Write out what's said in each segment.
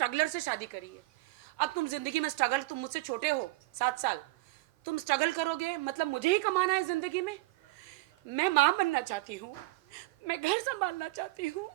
Struggler से शादी करी है। अब तुम जिंदगी में स्ट्रगल, तुम मुझसे छोटे हो 7 साल, तुम स्ट्रगल करोगे, मतलब मुझे ही कमाना है जिंदगी में। मैं माँ बनना चाहती हूँ, मैं घर संभालना चाहती हूँ।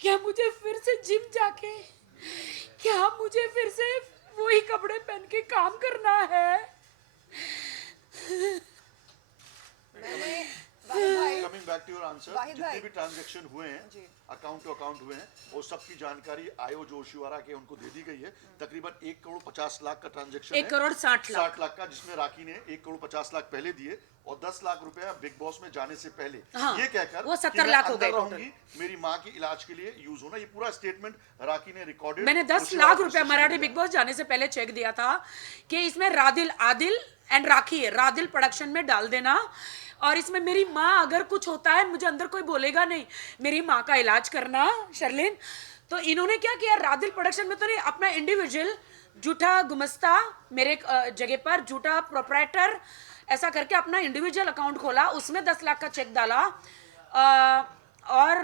क्या मुझे फिर से जिम जाके, क्या मुझे फिर से वही कपड़े पहन के काम करना है? Coming back to your answer, जितने भी ट्रांजैक्शन हुए हैं, अकाउंट टू अकाउंट हुए हैं, वो सबकी जानकारी आयो जोशिवारा के उनको दे दी गई है। तकरीबन 1,50,00,000 का ट्रांजैक्शन है, 1,60,00,000 का, जिसमें राखी ने 1,50,00,000 पहले दिए और 10 लाख रुपया बिग बॉस में जाने से पहले, हाँ, ये कहकर वो 70 लाख हो गए रहूंगी, मेरी माँ की इलाज के लिए यूज होना। ये पूरा स्टेटमेंट राखी ने रिकॉर्डेड। मैंने 10 लाख रुपया मराठी बिग बॉस जाने से पहले चेक दिया था कि इसमें रादिल, आदिल एंड राखी है, रादिल प्रोडक्शन में डाल देना, और इसमें मेरी माँ अगर कुछ होता है मुझे अंदर कोई बोलेगा नहीं, मेरी माँ का इलाज करना शर्लिन। तो इन्होंने क्या किया, रादिल प्रोडक्शन में तो नहीं, अपना इंडिविजुअल झूठा गुमस्ता मेरे जगह पर, झूठा प्रोप्राइटर, ऐसा करके अपना इंडिविजुअल अकाउंट खोला, उसमें 10 लाख का चेक डाला, और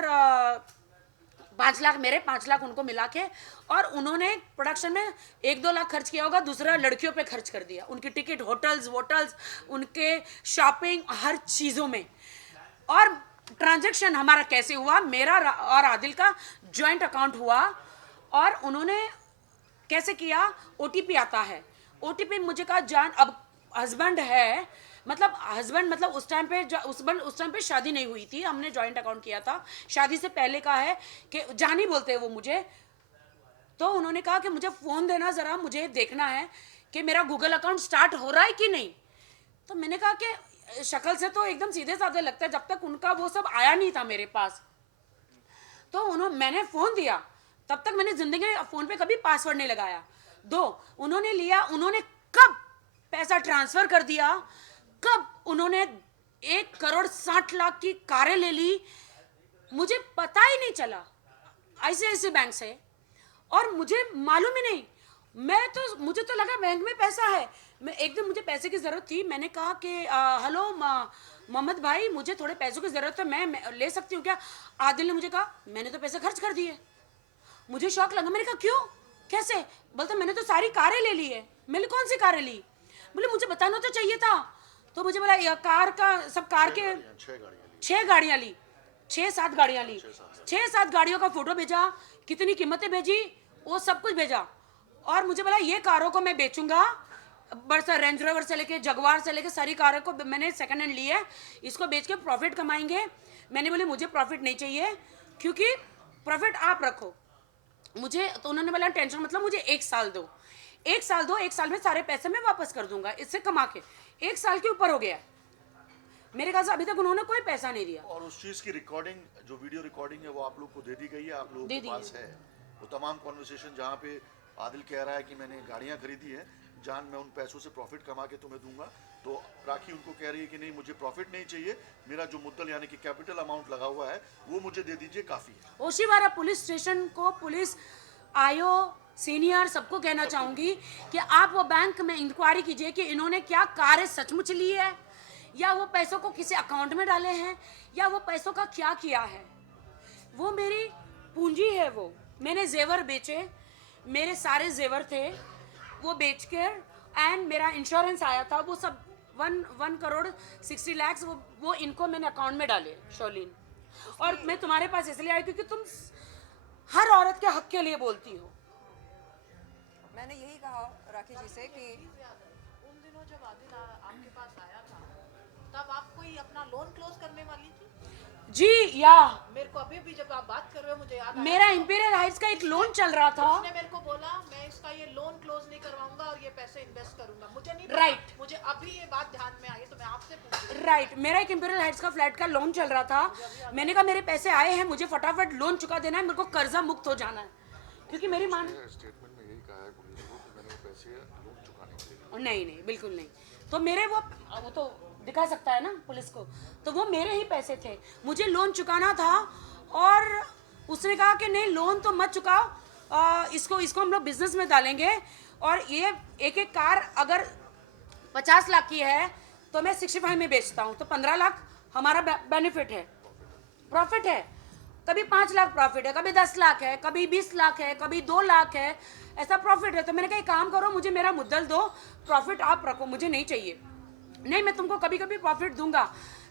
5 लाख मेरे, 5 लाख उनको मिला के, और उन्होंने प्रोडक्शन में 1-2 लाख खर्च किया होगा, दूसरा लड़कियों पे खर्च कर दिया, उनकी टिकट, होटल्स, उनके शॉपिंग, हर चीज़ों में। और ट्रांजैक्शन हमारा कैसे हुआ, मेरा और आदिल का जॉइंट अकाउंट हुआ, और उन्होंने कैसे किया, ओटीपी आता है, ओटीपी मुझे कहा जान, अब हस्बैंड है, मतलब हस्बैंड, मतलब उस टाइम पे शादी नहीं हुई थी, हमने जॉइंट अकाउंट किया था, शादी से पहले का है कि जानी बोलते हैं वो मुझे। तो उन्होंने कहा कि मुझे फ़ोन देना ज़रा, मुझे देखना है कि मेरा गूगल अकाउंट स्टार्ट हो रहा है कि नहीं। तो मैंने कहा कि शक्ल से तो एकदम सीधे साधे लगता है, जब तक उनका वो सब आया नहीं था मेरे पास। तो मैंने फ़ोन दिया, तब तक मैंने ज़िंदगी में फ़ोन पे कभी पासवर्ड नहीं लगाया। उन्होंने लिया, उन्होंने कब पैसा ट्रांसफ़र कर दिया, कब उन्होंने 1,60,00,000 की कारें ले ली, मुझे पता ही नहीं चला, ICICI बैंक से, और मुझे मालूम ही नहीं। मुझे तो लगा बैंक में पैसा है। मैं एक दिन, मुझे पैसे की ज़रूरत थी, मैंने कहा कि हेलो मोहम्मद भाई, मुझे थोड़े पैसों की ज़रूरत है, मैं ले सकती हूँ क्या? आदिल ने मुझे कहा मैंने तो पैसे खर्च कर दिए। मुझे शौक लगा, मैंने कहा क्यों, कैसे? बोलते मैंने तो सारी कारें ले ली है। मैंने कौन सी कारें ली? बोले मुझे बताना तो चाहिए था। तो मुझे बोला कार का, सब कार के 6 गाड़ियाँ ली, 6-7 गाड़ियाँ ली, 6-7 गाड़ियों का फोटो भेजा, कितनी कीमतें भेजी, वो सब कुछ भेजा, और मुझे बोला ये कारों को मैं बेचूंगा, बड़ा रेंज रोवर से लेके जगवार से लेके सारी कारों को मैंने सेकंड हैंड ली है, इसको बेच के प्रॉफिट कमाएंगे। मैंने बोले मुझे प्रॉफिट नहीं चाहिए, क्योंकि प्रॉफिट आप रखो मुझे। तो उन्होंने बोला टेंशन मतलब मुझे 1 साल दो, 1 साल दो, 1 साल में सारे पैसे मैं वापस कर दूंगा इससे कमा के। 1 साल के ऊपर हो गया मेरे ख्याल से, अभी तक उन्होंने कोई पैसा नहीं दिया। और उस चीज की रिकॉर्डिंग, जो वीडियो रिकॉर्डिंग है, वो आप लोग को दे दी गई है, आप लोगों के पास है वो तमाम कॉन्वर्सेशन, जहाँ पे आदिल कह रहा है कि मैंने गाड़ियाँ खरीदी हैं जान, मैं उन पैसों से प्रॉफिट कमा के तुम्हें दूंगा, तो राखी उनको कह रही है कि नहीं मुझे प्रॉफिट नहीं चाहिए, मेरा जो मुद्दल यानी कि कैपिटल अमाउंट लगा हुआ है वो मुझे दे दीजिए, काफ़ी है। ओशिवारा पुलिस स्टेशन को, पुलिस आयो, सीनियर, सबको कहना चाहूँगी कि आप वो बैंक में इंक्वायरी कीजिए कि इन्होंने क्या कारें सचमुच ली है, या वो पैसों को किसी अकाउंट में डाले हैं, या वो पैसों का क्या किया है। वो मेरी पूंजी है, वो मैंने जेवर बेचे, मेरे सारे जेवर थे वो बेच कर, एंड मेरा इंश्योरेंस आया था, वो सब 1,60,00,000 वो इनको मैंने अकाउंट में डाले शर्लिन। और मैं तुम्हारे पास इसलिए आई क्योंकि तुम हर औरत के हक के लिए बोलती हो। मैंने यही कहा राखी जी से कि उन दिनों जब आदिल आपके पास आया था, तब आप कोई अपना लोन क्लोज करने वाली थी? जी, या मेरे को अभी भी जब आप बात कर रहे हो मुझे याद मेरा इंपीरियल हाइट्स का एक लोन चल रहा था, उसने मेरे को बोला मैं इसका ये लोन क्लोज नहीं करवाऊंगा और ये पैसे इन्वेस्ट करूंगा। मुझे नहीं पता, राइट, मुझे अभी ये बात ध्यान में आई तो मैं आपसे पूछ रही हूं। राइट, मेरा एक इंपीरियल हाइट्स का फ्लैट का लोन चल रहा था। मैंने कहा मेरे पैसे आए हैं, मुझे फटाफट लोन चुका देना है, मेरे को कर्जा मुक्त हो जाना है, क्योंकि मेरी माँ स्टेटमेंट में यही कहा है पुलिस को कि मैंने पैसे लोन चुकाने के लिए। नहीं, बिल्कुल नहीं। तो मेरे वो तो दिखा सकता है ना पुलिस को, तो वो मेरे ही पैसे थे, मुझे लोन चुकाना था। और उसने कहा कि नहीं लोन तो मत चुकाओ, इसको हम लोग बिजनेस में डालेंगे, और ये एक कार अगर 50 लाख की है तो मैं 65 में बेचता हूँ, तो 15 लाख हमारा बेनिफिट है, प्रॉफिट है। कभी 5 लाख प्रॉफिट है, कभी 10 लाख है, कभी 20 लाख है, कभी 2 लाख है, ऐसा प्रॉफिट है। तो मैंने कहा एक काम करो, मुझे मेरा मुद्दल दो, प्रॉफिट आप रखो, मुझे नहीं चाहिए। नहीं, मैं तुमको कभी कभी प्रॉफिट दूंगा।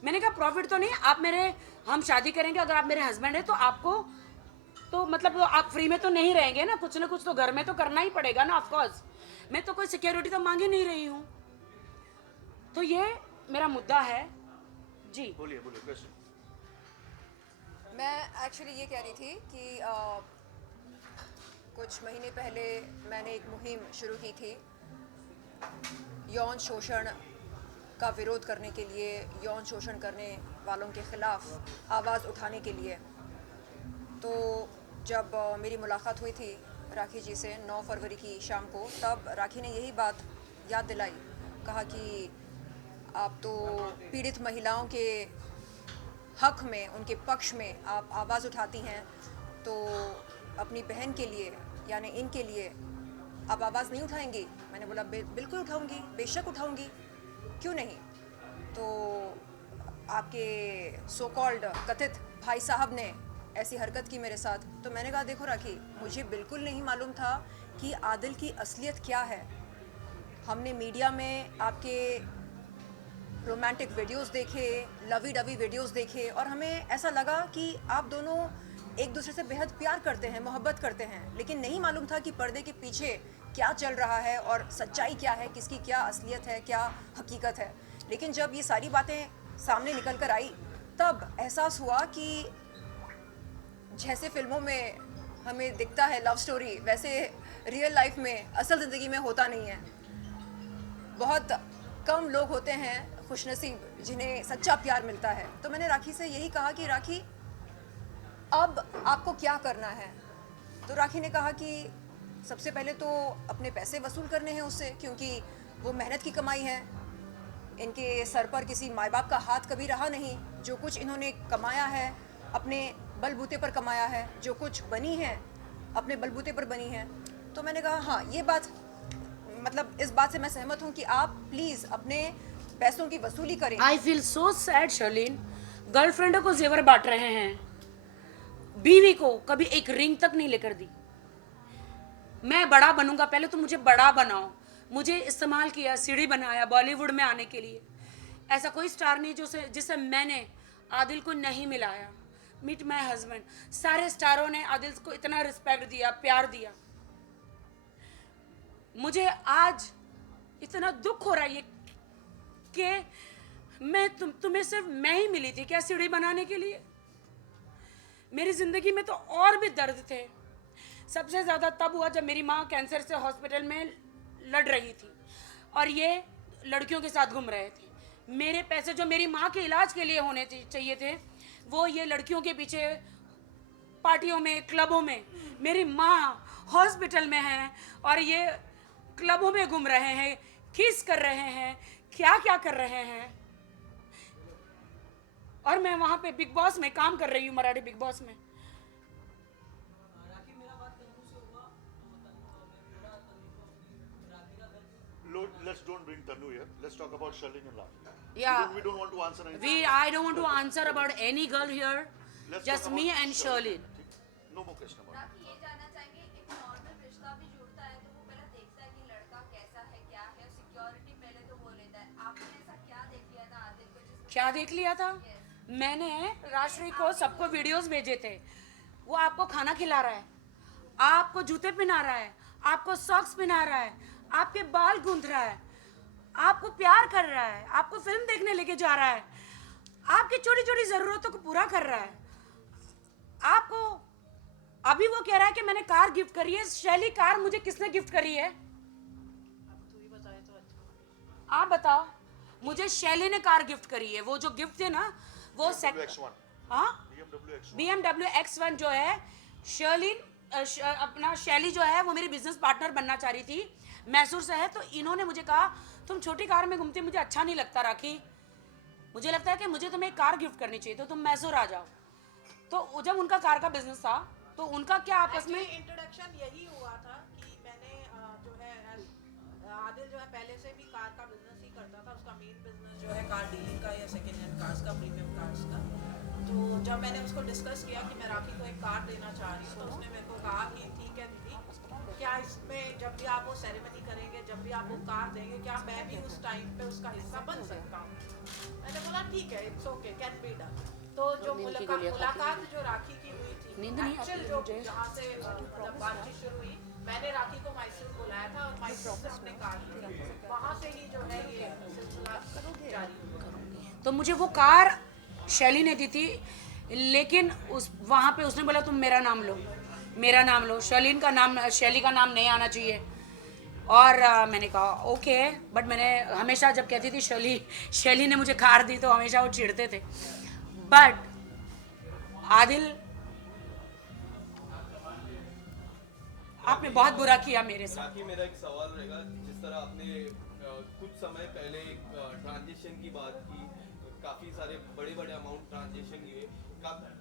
मैंने कहा प्रॉफिट तो नहीं, आप मेरे, हम शादी करेंगे, अगर आप मेरे हस्बैंड हैं तो आपको तो मतलब तो आप फ्री में तो नहीं रहेंगे ना कुछ तो घर में तो करना ही पड़ेगा ना, ऑफकोर्स। मैं तो कोई सिक्योरिटी तो मांग ही नहीं रही हूँ। तो ये मेरा मुद्दा है जी। बोलिए बोलिए क्वेश्चन। मैं एक्चुअली ये कह रही थी कि कुछ महीने पहले मैंने एक मुहिम शुरू की थी यौन शोषण का विरोध करने के लिए, यौन शोषण करने वालों के ख़िलाफ़ आवाज़ उठाने के लिए। तो जब मेरी मुलाकात हुई थी राखी जी से 9 फरवरी की शाम को, तब राखी ने यही बात याद दिलाई, कहा कि आप तो पीड़ित महिलाओं के हक में, उनके पक्ष में आप आवाज़ उठाती हैं, तो अपनी बहन के लिए यानी इनके लिए आप आवाज़ नहीं उठाएंगी? मैंने बोला बिल्कुल उठाऊंगी, बेशक उठाऊंगी, क्यों नहीं। तो आपके सो कॉल्ड कथित भाई साहब ने ऐसी हरकत की मेरे साथ। तो मैंने कहा देखो राखी, मुझे बिल्कुल नहीं मालूम था कि आदिल की असलियत क्या है। हमने मीडिया में आपके रोमांटिक वीडियोस देखे, लवी डवी वीडियोस देखे, और हमें ऐसा लगा कि आप दोनों एक दूसरे से बेहद प्यार करते हैं, मोहब्बत करते हैं, लेकिन नहीं मालूम था कि पर्दे के पीछे क्या चल रहा है और सच्चाई क्या है, किसकी क्या असलियत है, क्या हकीकत है। लेकिन जब ये सारी बातें सामने निकल कर आई, तब एहसास हुआ कि जैसे फिल्मों में हमें दिखता है लव स्टोरी, वैसे रियल लाइफ में, असल ज़िंदगी में होता नहीं है। बहुत कम लोग होते हैं खुशनसीब जिन्हें सच्चा प्यार मिलता है। तो मैंने राखी से यही कहा कि राखी, अब आपको क्या करना है? तो राखी ने कहा कि सबसे पहले तो अपने पैसे वसूल करने हैं उससे, क्योंकि वो मेहनत की कमाई है। इनके सर पर किसी माँ बाप का हाथ कभी रहा नहीं। जो कुछ इन्होंने कमाया है अपने बलबूते पर कमाया है, जो कुछ बनी है अपने बलबूते पर बनी है। तो मैंने कहा हाँ, ये बात, मतलब इस बात से मैं सहमत हूँ कि आप प्लीज़ अपने पैसों की वसूली करें। I feel so sad Sherlyn, गर्लफ्रेंडों को जेवर बांट रहे हैं, बीवी को कभी एक रिंग तक नहीं लेकर दी। मैं बड़ा बनूंगा, पहले तो मुझे बड़ा बनाओ। मुझे इस्तेमाल किया, सीढ़ी बनाया बॉलीवुड में आने के लिए। ऐसा कोई स्टार नहीं जिसे मैंने आदिल को नहीं मिलाया। मीट माई हस्बैंड, सारे स्टारों ने आदिल को इतना रिस्पेक्ट दिया, प्यार दिया। मुझे आज इतना दुख हो रहा है कि मैं तुम्हें सिर्फ मैं ही मिली थी क्या सीढ़ी बनाने के लिए? मेरी जिंदगी में तो और भी दर्द थे। सबसे ज्यादा तब हुआ जब मेरी माँ कैंसर से हॉस्पिटल में लड़ रही थी और ये लड़कियों के साथ घूम रहे थे। मेरे पैसे जो मेरी माँ के इलाज के लिए होने चाहिए थे, वो ये लड़कियों के पीछे पार्टियों में, क्लबों में। मेरी माँ हॉस्पिटल में है और ये क्लबों में घूम रहे हैं, किस कर रहे हैं, क्या क्या कर रहे हैं। और मैं वहां पे बिग बॉस में काम कर रही हूँ, मराठी बिग बॉस में। Let's don't bring Tanu here. Let's talk about Shalin and Rafi. Yeah. We don't want to answer anything. I don't want to answer about any girl here. Let's Just talk me about and Sherlyn. No more question about it. राखी ये जानना चाहेंगे, एक normal रिश्ता भी जुड़ता है तो वो पहले देखता है कि लड़का कैसा है, क्या है, सिक्योरिटी पहले तो वो लेता है। आपने ऐसा क्या देख लिया था आदिल को जिसमें क्या देख लिया था? मैंने राष्ट्रीय को सबको वीडियोस भेजे थे। वो आपको खाना खिला रहा है, आपको जूते पहना रहा है, आपको सॉक्स पहना रहा है, आपके बाल गूंथ रहा है, आपको प्यार कर रहा है, आपको फिल्म देखने लेके जा रहा है, आपकी छोटी छोटी जरूरतों को पूरा कर रहा है। आपको अभी वो कह रहा है कि मैंने कार गिफ्ट करी है। शैली, कार मुझे किसने गिफ्ट करी है? अब तू ही बताए तो अच्छा। आप बताओ। मुझे शैली ने कार गिफ्ट करी है। वो जो गिफ्ट थे ना, वो BMW X1. हाँ, BMW X1. BMW X1 जो है, शर्लिन अपना शैली जो है वो मेरी बिजनेस पार्टनर बनना चाह रही थी, मैसूर से है। तो इन्होंने मुझे कहा तुम छोटी कार में घूमती, मुझे अच्छा नहीं लगता राखी, मुझे लगता है कि मुझे तुम्हें एक कार गिफ्ट करनी चाहिए, तो तुम मैसूर आ जाओ। तो जब उनका कार का बिजनेस था तो उनका क्या आपस में इंट्रोडक्शन यही हुआ था कि मैंने जो है आदिल जो है पहले से भी कार का बिजनेस ही करता था। उसका मेन बिजनेस जो है कार डीलिंग का या सेकेंड हैंड कार्स का, प्रीमियम कार्स का। तो तो जब मैंने उसको डिस्कस किया कि मैं राखी को एक कार्ड देना चाह रही हूँ तो उसने मेरे को कहा कि ठीक है दीदी, क्या इसमें जब भी आप वो सेरेमनी करेंगे, जब भी आप वो कार्ड देंगे, क्या मैं भी उस टाइम पे उसका हिस्सा बन सकता हूँ? मैंने बोला ठीक है, it's okay, can be done. तो जो मुलाकात जो राखी की हुई थी, नींद नहीं आती एक्चुअल जो मुझे। जहाँ से मतलब बातचीत शुरू हुई, मैंने राखी को मैसूर बुलाया था और मैसूर से हमने कार्ड दिया, वहाँ से ही जो है ये सिलसिला जारी हुआ। तो मुझे वो कार शैली ने दी थी, लेकिन उस वहाँ पे उसने बोला तुम मेरा नाम लो, मेरा नाम लो, शैली का नाम नहीं आना चाहिए। और मैंने कहा ओके, बट मैंने हमेशा जब कहती थी शैली ने मुझे कार दी तो हमेशा वो चिढ़ते थे। बट आदिल, आपने बहुत बुरा किया मेरे साथ। बाकी मेरा एक सवाल रहेगा, जिस तरह आपने कुछ समय पहले एक ट्रांजेक्शन की बात की, काफी सारे बड़े बड़े अमाउंट ट्रांजेक्शन हुए,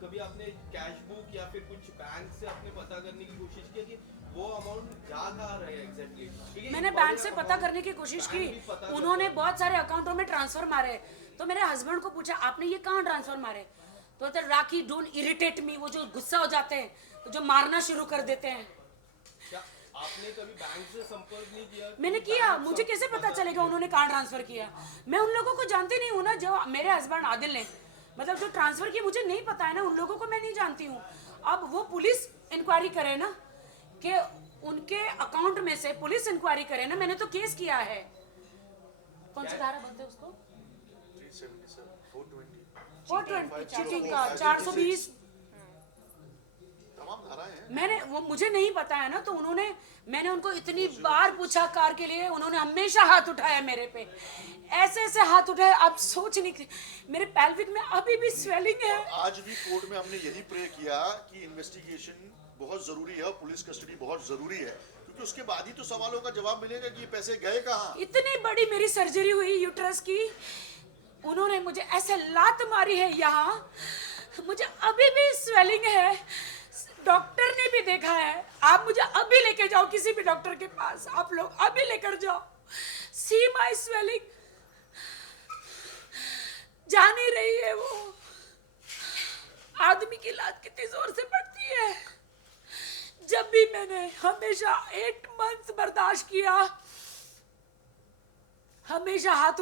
कभी आपने कैश बुक या फिर कुछ बैंक से आपने पता करने की कोशिश की कि वो अमाउंट जा कहाँ रहे एग्जैक्टली? मैंने बैंक से पता करने की कोशिश की, उन्होंने बहुत सारे अकाउंटों में ट्रांसफर मारे। तो मेरे हस्बैंड को पूछा आपने ये कहाँ ट्रांसफर मारे? तो बोलते राखी डोंट इरिटेट मी, वो जो गुस्सा हो जाते हैं तो जो मारना शुरू कर देते हैं। क्या आपने कभी बैंक से संपर्क नहीं किया? मैंने किया, मुझे कैसे पता चलेगा उन्होंने कहाँ ट्रांसफर किया? मैं उन लोगों को जानती नहीं हूँ ना, जो मेरे हस्बैंड आदिल ने मतलब जो ट्रांसफर किया मुझे नहीं पता है ना, उन लोगों को मैं नहीं जानती हूँ। अब वो पुलिस इंक्वायरी करे ना, कि उनके अकाउंट में से पुलिस इंक्वायरी करे ना। मैंने तो केस किया है। कौन सी धारा बनते उसको? 420 चीटिंग का, 420 तमाम धाराएं हैं। मैंने वो मुझे नहीं पता है ना, तो मैंने उनको इतनी बार पूछा कार के लिए, उन्होंने हमेशा हाथ उठाया मेरे पे, ऐसे ऐसे हाथ उठाए, आप सोच नहीं, मेरे पेल्विक में अभी भी स्वेलिंग है। आज भी कोर्ट में हमने यही प्रे किया कि इन्वेस्टिगेशन बहुत जरूरी है और पुलिस कस्टडी बहुत जरूरी है, क्योंकि उसके बाद ही तो सवालों का जवाब मिलेगा कि ये पैसे गए कहाँ। इतनी बड़ी मेरी सर्जरी हुई यूट्रस की, उन्होंने मुझे ऐसे लात मारी है यहाँ, मुझे अभी भी स्वेलिंग है। डॉक्टर ने भी देखा है। आप मुझे अभी लेके जाओ किसी भी डॉक्टर के पास, आप लोग अभी लेकर जाओ। सी माई स्वेलिंग, जा नहीं रही है वो। आदमी की लात कितनी जोर से पड़ती है। जब भी मैंने हमेशा 8 मंथ बर्दाश्त किया, हमेशा हाथ